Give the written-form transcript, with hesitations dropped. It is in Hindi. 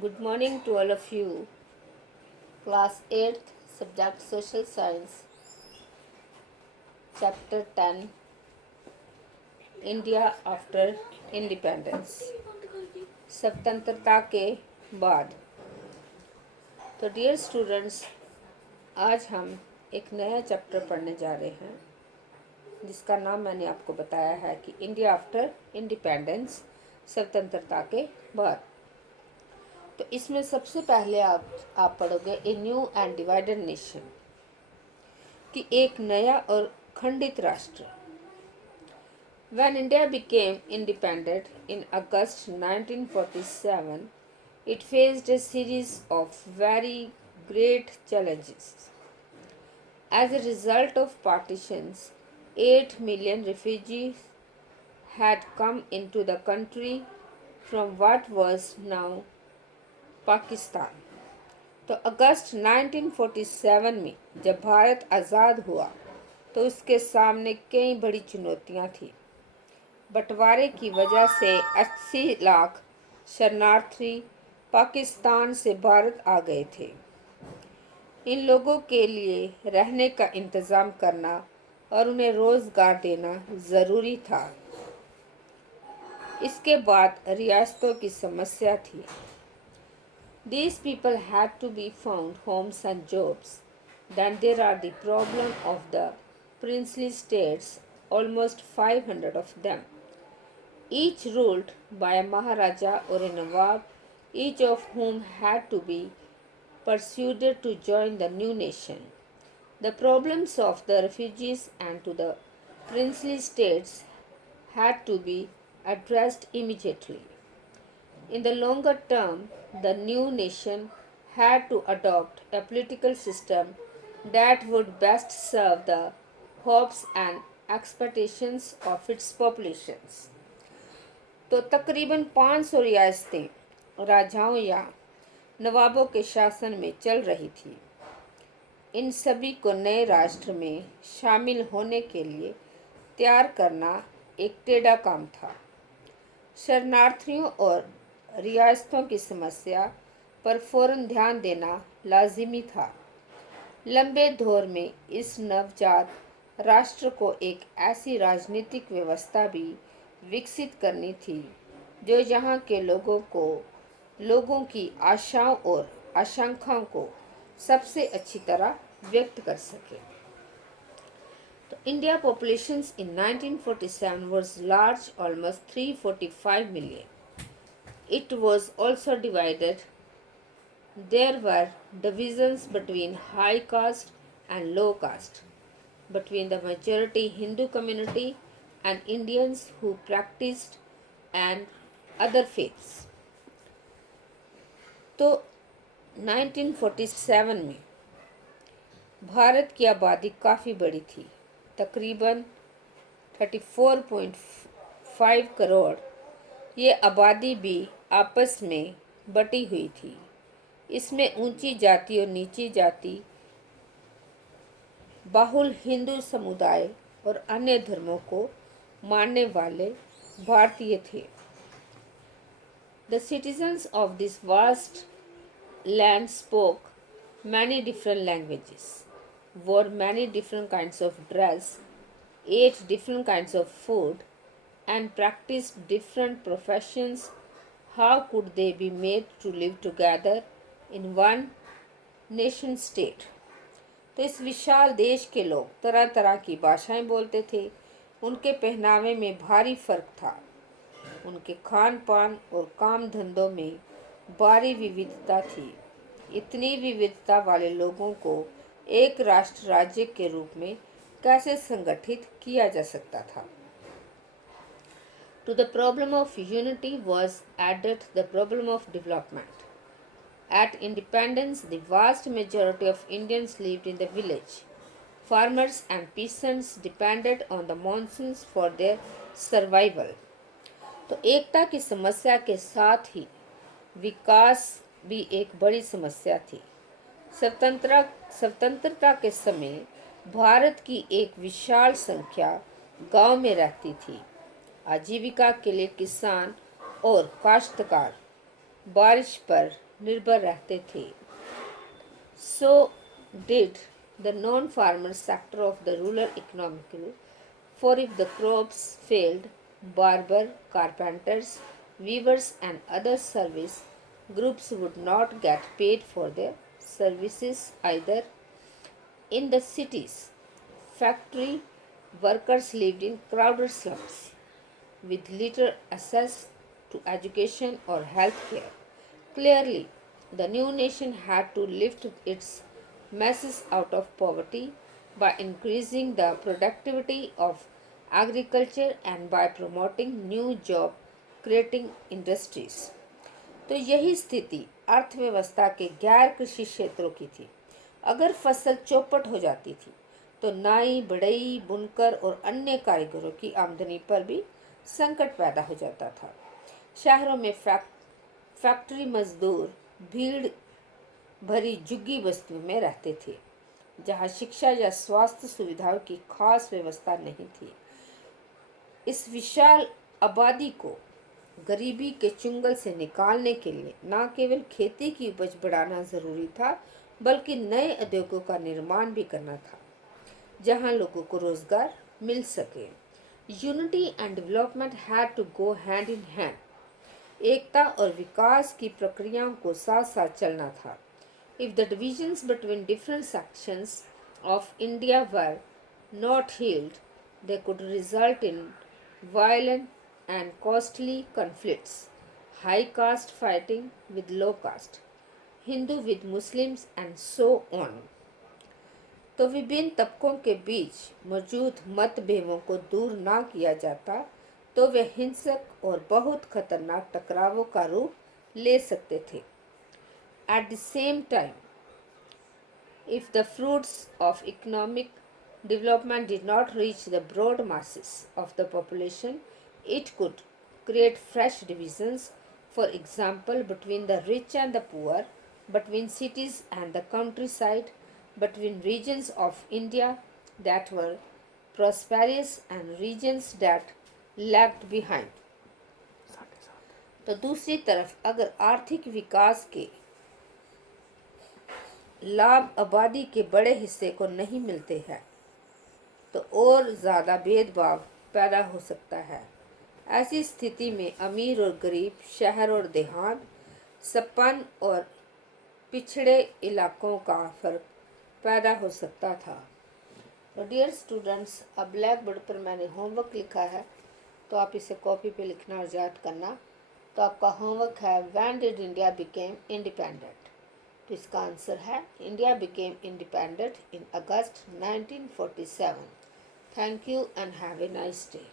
Good morning to all of you. Class 8th, subject Social Science, Chapter 10, India after Independence, स्वतंत्रता के बाद। तो डियर स्टूडेंट्स, आज हम एक नया चैप्टर पढ़ने जा रहे हैं जिसका नाम मैंने आपको बताया है कि इंडिया आफ्टर इंडिपेंडेंस, स्वतंत्रता के बाद। तो इसमें सबसे पहले आप पढ़ोगे a new and divided nation, कि एक नया और खंडित राष्ट्र। When India became independent in August 1947, it faced a series of very great challenges. As a result of partitions, 8 million refugees had come into the country from what was now Pakistan. तो अगस्त 1947 में जब भारत आज़ाद हुआ तो उसके सामने कई बड़ी चुनौतियां थी। बंटवारे की वजह से 80 लाख शरणार्थी पाकिस्तान से भारत आ गए थे। इन लोगों के लिए रहने का इंतज़ाम करना और उन्हें रोज़गार देना ज़रूरी था। इसके बाद रियासतों की समस्या थी। These people had to be found homes and jobs. Then there are the problem of the princely states, almost 500 of them, each ruled by a Maharaja or a Nawab, each of whom had to be persuaded to join the new nation. The problems of the refugees and to the princely states had to be addressed immediately. In the longer term, the new nation had to adopt a political system that would best serve the hopes and expectations of its populations. तो तकरीबन 500 रियासतें राजाओं या नवाबों के शासन में चल रही थी। इन सभी को नए राष्ट्र में शामिल होने के लिए तैयार करना एक टेढ़ा काम था। शरणार्थियों और रियासतों की समस्या पर फौरन ध्यान देना लाजिमी था। लंबे दौर में इस नवजात राष्ट्र को एक ऐसी राजनीतिक व्यवस्था भी विकसित करनी थी जो यहाँ के लोगों की आशाओं और आकांक्षाओं को सबसे अच्छी तरह व्यक्त कर सके। तो India populations in 1947 was large, almost 345 million. It was also divided. There were divisions between high caste and low caste, between the majority Hindu community and Indians who practiced and other faiths. तो 1947 में भारत की आबादी काफ़ी बड़ी थी, तकरीबन 34.5 करोड़। ये आबादी भी आपस में बटी हुई थी। इसमें ऊंची जाति और नीची जाति, बाहुल हिंदू समुदाय और अन्य धर्मों को मानने वाले भारतीय थे। The citizens of this vast land spoke many different languages, wore many different kinds of dress, ate different kinds of food, and practiced different professions. How could they be made to live together in one nation state? तो इस विशाल देश के लोग तरह तरह की भाषाएं बोलते थे। उनके पहनावे में भारी फर्क था। उनके खान पान और काम धंधों में भारी विविधता थी। इतनी विविधता वाले लोगों को एक राष्ट्र राज्य के रूप में कैसे संगठित किया जा सकता था? To the problem of unity was added the problem of development. At independence, the vast majority of Indians lived in the village. Farmers and peasants depended on the monsoons for their survival. तो एकता की समस्या के साथ ही विकास भी एक बड़ी समस्या थी। स्वतंत्रता के समय भारत की एक विशाल संख्या गांव में रहती थी। आजीविका के लिए किसान और काश्तकार बारिश पर निर्भर रहते थे. So did the non-farmer sector of the rural economy. For if the crops failed, barber, carpenters, weavers, and other service groups would not get paid for their services either. In the cities, factory workers lived in crowded slums with little access to education or health care. Clearly, the new nation had to lift its masses out of poverty by increasing the productivity of agriculture and by promoting new job creating industries. तो यही स्थिति अर्थव्यवस्था के गैर कृषि क्षेत्रों की थी. अगर फसल चौपट हो जाती थी तो नाई, बढ़ई, बुनकर और अन्य कारीगरों की आमदनी पर भी संकट पैदा हो जाता था. शहरों में फैक्ट्री मजदूर भीड़ भरी झुग्गी बस्तियों में रहते थे जहां शिक्षा या स्वास्थ्य सुविधाओं की खास व्यवस्था नहीं थी. इस विशाल आबादी को गरीबी के चुंगल से निकालने के लिए न केवल खेती की उपज बढ़ाना जरूरी था बल्कि नए उद्योगों का निर्माण भी करना था जहां लोगों को रोजगार मिल सके. Unity and development had to go hand in hand. एकता और विकास की प्रक्रियाओं को साथ साथ चलना था. If the divisions between different sections of India were not healed they could result in violent and costly conflicts, high caste fighting with low caste, Hindu with Muslims and so on. तो विभिन्न तबकों के बीच मौजूद मतभेदों को दूर ना किया जाता तो वे हिंसक और बहुत खतरनाक टकरावों का रूप ले सकते थे. At the same time, if the fruits of economic development did not reach the broad masses of the population, it could create fresh divisions, for example, between the rich and the poor, between cities and the countryside, between regions of India that were prosperous and regions that lagged behind. तो दूसरी तरफ अगर आर्थिक विकास के लाभ आबादी के बड़े हिस्से को नहीं मिलते हैं तो और ज़्यादा भेदभाव पैदा हो सकता है. ऐसी स्थिति में अमीर और गरीब, शहर और देहात, संपन्न और पिछड़े इलाकों का फर्क पैदा हो सकता था. तो डियर स्टूडेंट्स, अब ब्लैक बोर्ड पर मैंने होमवर्क लिखा है तो आप इसे कॉपी पे लिखना और याद करना. तो आपका होमवर्क है when did India became independent. तो इसका आंसर है India became independent in August 1947. Thank you and have a nice day.